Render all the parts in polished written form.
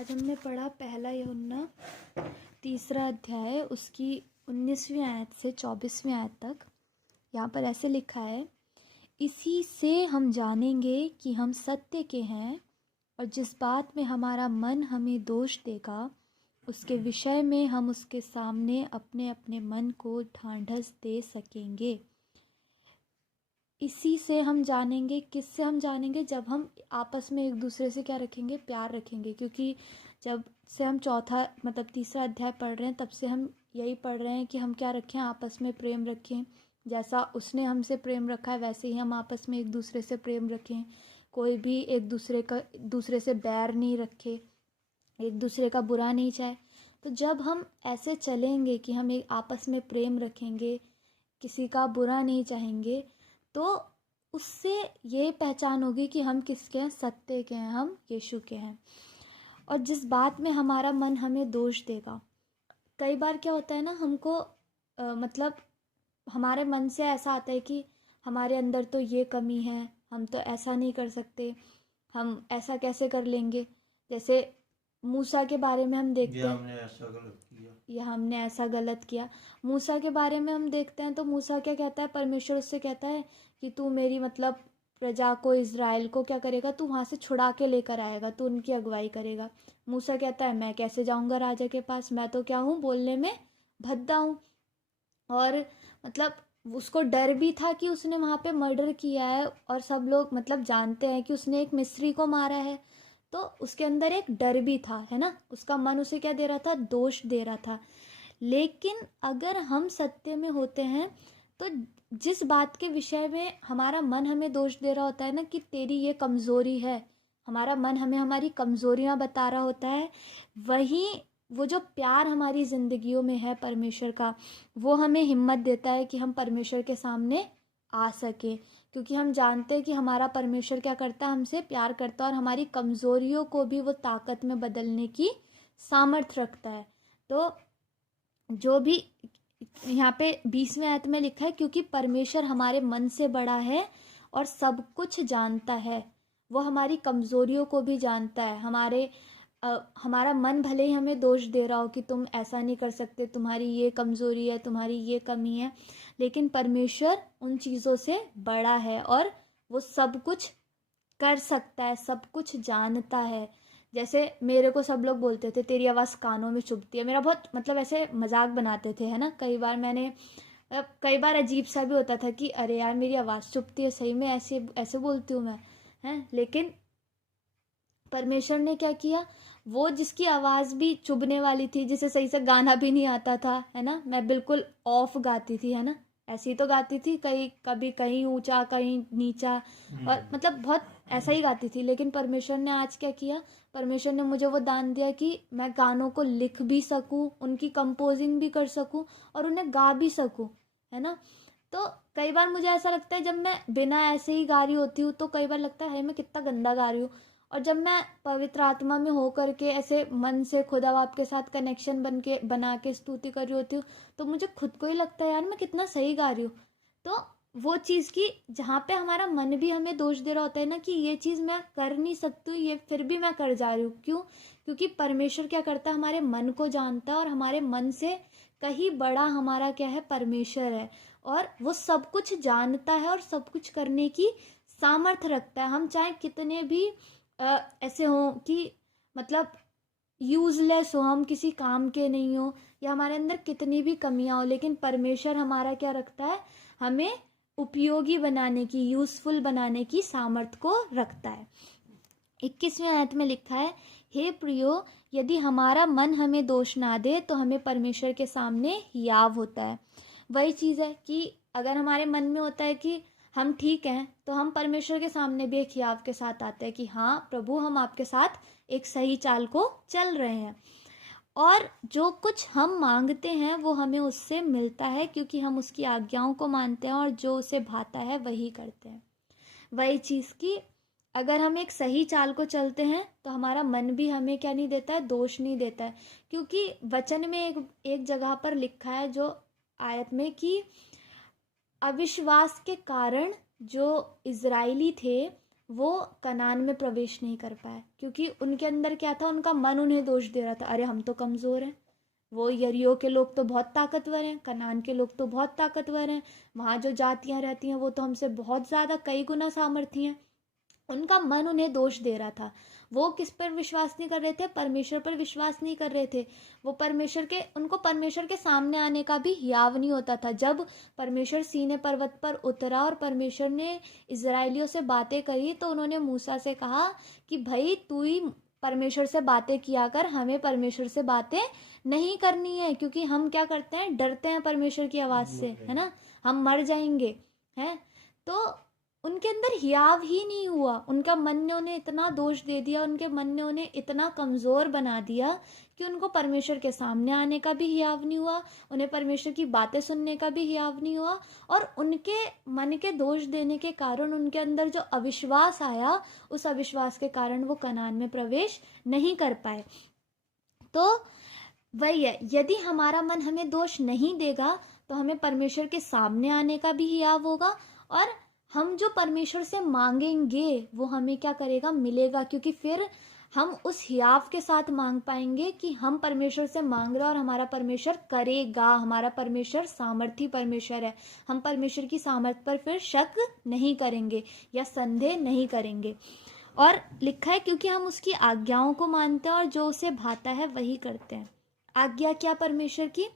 आज हमने पढ़ा पहला यूहन्ना तीसरा अध्याय उसकी 19वीं आयत से 24वीं आयत तक। यहाँ पर ऐसे लिखा है, इसी से हम जानेंगे कि हम सत्य के हैं और जिस बात में हमारा मन हमें दोष देगा उसके विषय में हम उसके सामने अपने अपने मन को ढांढस दे सकेंगे। इसी से हम जानेंगे, किससे हम जानेंगे? जब हम आपस में एक दूसरे से क्या रखेंगे? प्यार रखेंगे। क्योंकि जब से हम तीसरा अध्याय पढ़ रहे हैं तब से हम यही पढ़ रहे हैं कि हम क्या रखें? आपस में प्रेम रखें। जैसा उसने हमसे प्रेम रखा है वैसे ही हम आपस में एक दूसरे से प्रेम रखें। कोई भी एक दूसरे से बैर नहीं रखे, एक दूसरे का बुरा नहीं चाहे। तो जब हम ऐसे चलेंगे कि हम एक आपस में प्रेम रखेंगे, किसी का बुरा नहीं चाहेंगे, तो उससे ये पहचान होगी कि हम किसके हैं? सत्य के हैं, हम यीशु के हैं। और जिस बात में हमारा मन हमें दोष देगा, कई बार क्या होता है ना, हमको हमारे मन से ऐसा आता है कि हमारे अंदर तो ये कमी है, हम तो ऐसा नहीं कर सकते, हम ऐसा कैसे कर लेंगे। जैसे मूसा के बारे में हम देखते हैं, हमने ऐसा गलत किया। मूसा के बारे में हम देखते हैं तो मूसा क्या कहता है? परमेश्वर उससे कहता है कि तू मेरी प्रजा को, इज़राइल को क्या करेगा? तू वहाँ से छुड़ा के लेकर आएगा, तू उनकी अगुवाई करेगा। मूसा कहता है मैं कैसे जाऊँगा राजा के पास, मैं तो क्या हूँ? बोलने में भद्दा हूँ। और उसको डर भी था कि उसने वहाँ पे मर्डर किया है और सब लोग जानते हैं कि उसने एक मिस्री को मारा है। तो उसके अंदर एक डर भी था, है ना। उसका मन उसे क्या दे रहा था? दोष दे रहा था। लेकिन अगर हम सत्य में होते हैं तो जिस बात के विषय में हमारा मन हमें दोष दे रहा होता है ना, कि तेरी ये कमज़ोरी है, हमारा मन हमें हमारी कमज़ोरियाँ बता रहा होता है, वही वो जो प्यार हमारी ज़िंदगियों में है परमेश्वर का, वो हमें हिम्मत देता है कि हम परमेश्वर के सामने आ सके। क्योंकि हम जानते हैं कि हमारा परमेश्वर क्या करता है? हमसे प्यार करता है और हमारी कमज़ोरियों को भी वो ताकत में बदलने की सामर्थ्य रखता है। तो जो भी यहाँ पे 20वें आयत में लिखा है, क्योंकि परमेश्वर हमारे मन से बड़ा है और सब कुछ जानता है, वो हमारी कमज़ोरियों को भी जानता है। हमारा मन भले ही हमें दोष दे रहा हो कि तुम ऐसा नहीं कर सकते, तुम्हारी ये कमज़ोरी है, तुम्हारी ये कमी है, लेकिन परमेश्वर उन चीज़ों से बड़ा है और वो सब कुछ कर सकता है, सब कुछ जानता है। जैसे मेरे को सब लोग बोलते थे तेरी आवाज़ कानों में चुभती है, मेरा बहुत ऐसे मजाक बनाते थे, है ना। कई बार अजीब सा भी होता था कि अरे यार मेरी आवाज़ चुभती है, सही में ऐसे ऐसे बोलती हूँ मैं, हैं। लेकिन परमेश्वर ने क्या किया? वो जिसकी आवाज़ भी चुभने वाली थी, जिसे सही से गाना भी नहीं आता था, है ना, मैं बिल्कुल ऑफ गाती थी, है ना, ऐसी तो गाती थी, कभी कहीं ऊंचा कहीं नीचा, और बहुत ऐसा ही गाती थी। लेकिन परमेश्वर ने आज क्या किया? परमेश्वर ने मुझे वो दान दिया कि मैं गानों को लिख भी सकूं, उनकी कंपोजिंग भी कर सकूं और उन्हें गा भी सकूं, है ना। तो कई बार मुझे ऐसा लगता है, जब मैं बिना ऐसे ही गा रही होती हूँ तो कई बार लगता है मैं कितना गंदा गा रही हूँ। और जब मैं पवित्र आत्मा में हो करके ऐसे मन से खुदा बाप के साथ कनेक्शन बना के स्तुति कर रही होती हूँ, तो मुझे खुद को ही लगता है यार मैं कितना सही गा रही हूँ। तो वो चीज़ की जहाँ पे हमारा मन भी हमें दोष दे रहा होता है ना, कि ये चीज़ मैं कर नहीं सकती हूँ, ये फिर भी मैं कर जा रही हूँ। क्यों? क्योंकि परमेश्वर क्या करता है? हमारे मन को जानता है और हमारे मन से कहीं बड़ा हमारा क्या है? परमेश्वर है। और वो सब कुछ जानता है और सब कुछ करने की सामर्थ्य रखता है। हम चाहे कितने भी ऐसे हों कि यूज़लेस हो, हम किसी काम के नहीं हो, या हमारे अंदर कितनी भी कमियां हो, लेकिन परमेश्वर हमारा क्या रखता है? हमें उपयोगी बनाने की, यूज़फुल बनाने की सामर्थ्य को रखता है। 21वें आयत में लिखा है, हे प्रियो, यदि हमारा मन हमें दोष ना दे तो हमें परमेश्वर के सामने हियाव होता है। वही चीज़ है कि अगर हमारे मन में होता है कि हम ठीक हैं, तो हम परमेश्वर के सामने भी एक हियाव के साथ आते हैं कि हाँ प्रभु, हम आपके साथ एक सही चाल को चल रहे हैं। और जो कुछ हम मांगते हैं वो हमें उससे मिलता है, क्योंकि हम उसकी आज्ञाओं को मानते हैं और जो उसे भाता है वही करते हैं। वही चीज़ की अगर हम एक सही चाल को चलते हैं तो हमारा मन भी हमें क्या नहीं देता है? दोष नहीं देता है। क्योंकि वचन में एक जगह पर लिखा है, जो आयत में, कि अविश्वास के कारण जो इज़राइली थे वो कनान में प्रवेश नहीं कर पाए, क्योंकि उनके अंदर क्या था, उनका मन उन्हें दोष दे रहा था, अरे हम तो कमज़ोर हैं, वो यरीहो के लोग तो बहुत ताकतवर हैं, कनान के लोग तो बहुत ताकतवर हैं, वहाँ जो जातियाँ रहती हैं वो तो हमसे बहुत ज़्यादा कई गुना सामर्थ्य हैं। उनका मन उन्हें दोष दे रहा था। वो किस पर विश्वास नहीं कर रहे थे? परमेश्वर पर विश्वास नहीं कर रहे थे। वो उनको परमेश्वर के सामने आने का भी हियाव नहीं होता था। जब परमेश्वर सीनै पर्वत पर उतरा और परमेश्वर ने इजराइलियों से बातें करी, तो उन्होंने मूसा से कहा कि भाई तू ही परमेश्वर से बातें किया कर, हमें परमेश्वर से बातें नहीं करनी है, क्योंकि हम क्या करते हैं, डरते हैं परमेश्वर की आवाज़ से, है ना, हम मर जाएंगे, हैं। तो उनके अंदर हियाव ही नहीं हुआ, उनका मन ने उन्हें इतना दोष दे दिया, उनके मन ने उन्हें इतना कमज़ोर बना दिया कि उनको परमेश्वर के सामने आने का भी हियाव नहीं हुआ, उन्हें परमेश्वर की बातें सुनने का भी हियाव नहीं हुआ। और उनके मन के दोष देने के कारण उनके अंदर जो अविश्वास आया, उस अविश्वास के कारण वो कनान में प्रवेश नहीं कर पाए। तो वही है, यदि हमारा मन हमें दोष नहीं देगा तो हमें परमेश्वर के सामने आने का भी हियाव होगा, और हम जो परमेश्वर से मांगेंगे वो हमें क्या करेगा, मिलेगा, क्योंकि फिर हम उस हियाव के साथ मांग पाएंगे कि हम परमेश्वर से मांग रहे हैं और हमारा परमेश्वर करेगा। हमारा परमेश्वर सामर्थी परमेश्वर है, हम परमेश्वर की सामर्थ्य पर फिर शक नहीं करेंगे या संदेह नहीं करेंगे। और लिखा है, क्योंकि हम उसकी आज्ञाओं को मानते हैं और जो उसे भाता है वही करते हैं। आज्ञा क्या परमेश्वर की?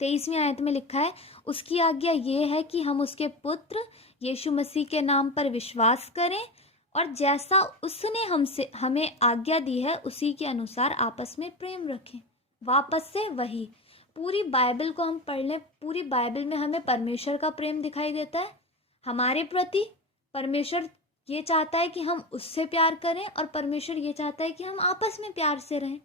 23वीं आयत में लिखा है, उसकी आज्ञा ये है कि हम उसके पुत्र यीशु मसीह के नाम पर विश्वास करें और जैसा उसने हमें आज्ञा दी है उसी के अनुसार आपस में प्रेम रखें। वापस से वही, पूरी बाइबल को हम पढ़ लें, पूरी बाइबल में हमें परमेश्वर का प्रेम दिखाई देता है हमारे प्रति। परमेश्वर ये चाहता है कि हम उससे प्यार करें और परमेश्वर ये चाहता है कि हम आपस में प्यार से रहें।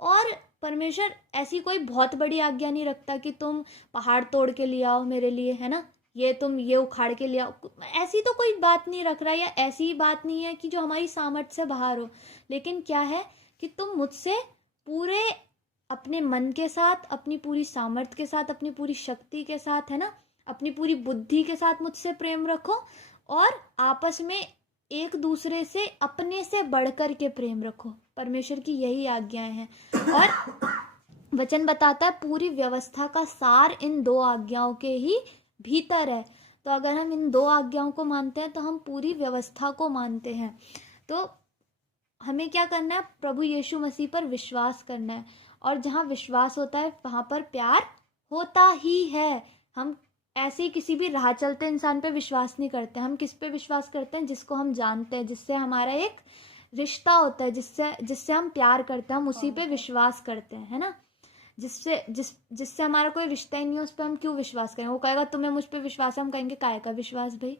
और परमेश्वर ऐसी कोई बहुत बड़ी आज्ञा नहीं रखता कि तुम पहाड़ तोड़ के ले आओ मेरे लिए, है ना, ये तुम ये उखाड़ के ले आओ, ऐसी तो कोई बात नहीं रख रहा, या ऐसी बात नहीं है कि जो हमारी सामर्थ्य से बाहर हो। लेकिन क्या है कि तुम मुझसे पूरे अपने मन के साथ, अपनी पूरी सामर्थ्य के साथ, अपनी पूरी शक्ति के साथ, है ना, अपनी पूरी बुद्धि के साथ मुझसे प्रेम रखो और आपस में एक दूसरे से अपने से बढ़कर के प्रेम रखो। परमेश्वर की यही आज्ञाएं हैं। और वचन बताता है पूरी व्यवस्था का सार इन 2 आज्ञाओं के ही भीतर है। तो अगर हम इन 2 आज्ञाओं को मानते हैं तो हम पूरी व्यवस्था को मानते हैं। तो हमें क्या करना है? प्रभु यीशु मसीह पर विश्वास करना है, और जहाँ विश्वास होता है वहाँ पर प्यार होता ही है। हम ऐसे ही किसी भी राह चलते इंसान पे विश्वास नहीं करते। हम किस पे विश्वास करते हैं? जिसको हम जानते हैं, जिससे हमारा एक रिश्ता होता है, जिससे हम प्यार करते हैं, हम उसी पे विश्वास करते हैं, है ना। जिससे हमारा कोई रिश्ता ही नहीं है उस पर हम क्यों विश्वास करें? वो कहेगा तुम्हें मुझ पे विश्वास है, हम कहेंगे काहे का विश्वास भाई।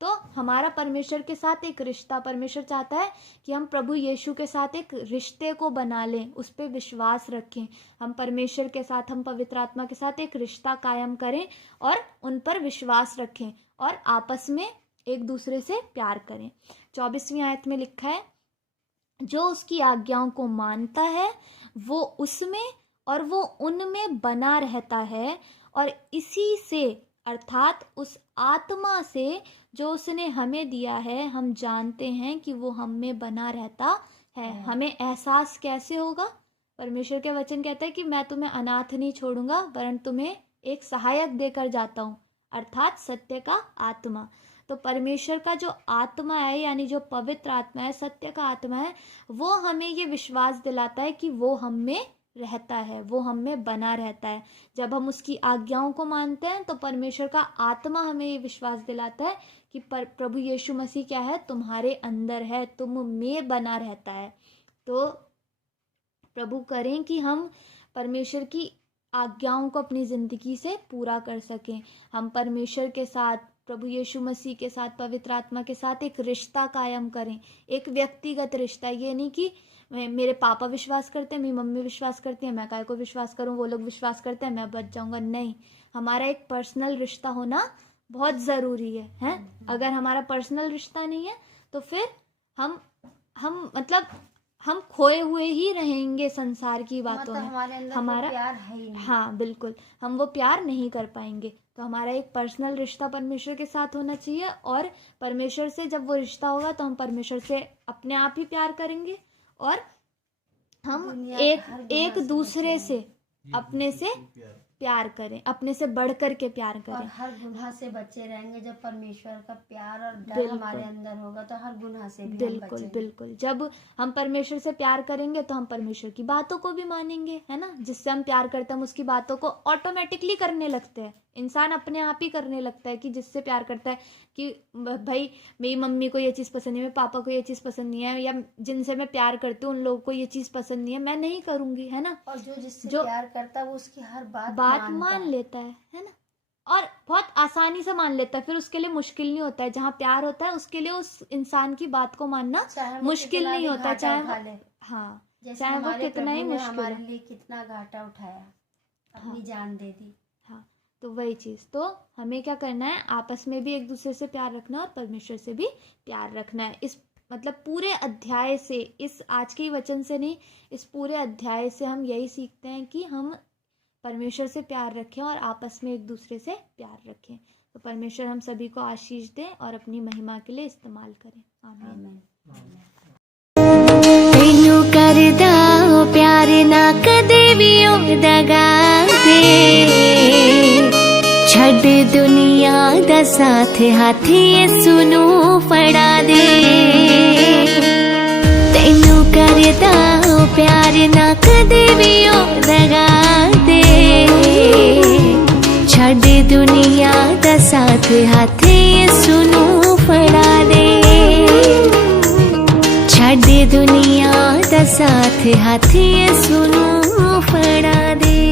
तो हमारा परमेश्वर के साथ एक रिश्ता, परमेश्वर चाहता है कि हम प्रभु यीशु के साथ एक रिश्ते को बना लें, उस पर विश्वास रखें। हम परमेश्वर के साथ, हम पवित्र आत्मा के साथ एक रिश्ता कायम करें और उन पर विश्वास रखें और आपस में एक दूसरे से प्यार करें। 24वीं आयत में लिखा है, जो उसकी आज्ञाओं को मानता है वो उसमें और वो उनमें बना रहता है, और इसी से अर्थात उस आत्मा से जो उसने हमें दिया है हम जानते हैं कि वो हम में बना रहता है। हमें एहसास कैसे होगा? परमेश्वर के वचन कहता है कि मैं तुम्हें अनाथ नहीं छोड़ूंगा वरन तुम्हें एक सहायक देकर जाता हूँ, अर्थात सत्य का आत्मा। तो परमेश्वर का जो आत्मा है, यानी जो पवित्र आत्मा है, सत्य का आत्मा है, वो हमें ये विश्वास दिलाता है कि वो हम में रहता है, वो हम में बना रहता है। जब हम उसकी आज्ञाओं को मानते हैं तो परमेश्वर का आत्मा हमें ये विश्वास दिलाता है कि प्रभु यीशु मसीह क्या है? तुम्हारे अंदर है, तुम में बना रहता है। तो प्रभु करें कि हम परमेश्वर की आज्ञाओं को अपनी ज़िंदगी से पूरा कर सकें। हम परमेश्वर के साथ, प्रभु यीशु मसीह के साथ, पवित्र आत्मा के साथ एक रिश्ता कायम करें, एक व्यक्तिगत रिश्ता। ये नहीं कि मेरे पापा विश्वास करते हैं, मेरी मम्मी विश्वास करती है, मैं काहे को विश्वास करूं, वो लोग विश्वास करते हैं मैं बच जाऊंगा। नहीं, हमारा एक पर्सनल रिश्ता होना बहुत ज़रूरी है? अगर हमारा पर्सनल रिश्ता नहीं है तो फिर हम मतलब हम खोए हुए ही रहेंगे संसार की बातों में। हमारे अंदर हमारा प्यार है ही नहीं। हाँ बिल्कुल, हम वो प्यार नहीं कर पाएंगे। तो हमारा एक पर्सनल रिश्ता परमेश्वर के साथ होना चाहिए, और परमेश्वर से जब वो रिश्ता होगा तो हम परमेश्वर से अपने आप ही प्यार करेंगे, और हम एक दूसरे से अपने से प्यार करें, अपने से बढ़ कर के प्यार करें, और हर गुनाह से बचे रहेंगे। जब परमेश्वर का प्यार और डर हमारे अंदर होगा तो हर गुनाह से भी बिल्कुल बिल्कुल। जब हम परमेश्वर से प्यार करेंगे तो हम परमेश्वर की बातों को भी मानेंगे, है ना। जिससे हम प्यार करते हैं हम उसकी बातों को ऑटोमेटिकली करने लगते हैं। इंसान अपने आप ही करने लगता है कि जिससे प्यार करता है कि भाई मेरी मम्मी को ये चीज़ पसंद नहीं है, मेरे पापा को ये चीज़ पसंद नहीं है, या जिनसे मैं प्यार करती हूँ उन लोगों को ये चीज़ पसंद नहीं है, मैं नहीं करूँगी, है ना। और जिससे प्यार करता है वो उसकी हर बात मान लेता है ना, और बहुत आसानी से मान लेता है। फिर उसके लिए मुश्किल नहीं होता है। जहाँ प्यार होता है उसके लिए उस इंसान की बात को मानना मुश्किल नहीं होता, चाहे चाहे वो कितना ही मुश्किल, हमारे लिए कितना घाटा उठाया, अपनी जान दे दी। तो वही चीज़, तो हमें क्या करना है, आपस में भी एक दूसरे से प्यार रखना है और परमेश्वर से भी प्यार रखना है। इस मतलब पूरे अध्याय से, इस आज के ही वचन से नहीं, इस पूरे अध्याय से हम यही सीखते हैं कि हम परमेश्वर से प्यार रखें और आपस में एक दूसरे से प्यार रखें। तो परमेश्वर हम सभी को आशीष दें और अपनी महिमा के लिए इस्तेमाल करें। आमीन। तैनू करदा प्यार ना कदे भी दगा दे, छड़ दुनिया दा साथ हाथी सुनू फड़ा दे। तैनू करदा प्यार ना कदे भी दगा दे, छड़ दुनिया दा साथ हाथी सुनू फड़ा दे। छड़ दुनिया दा साथ हाथी सुनू फड़ा दे।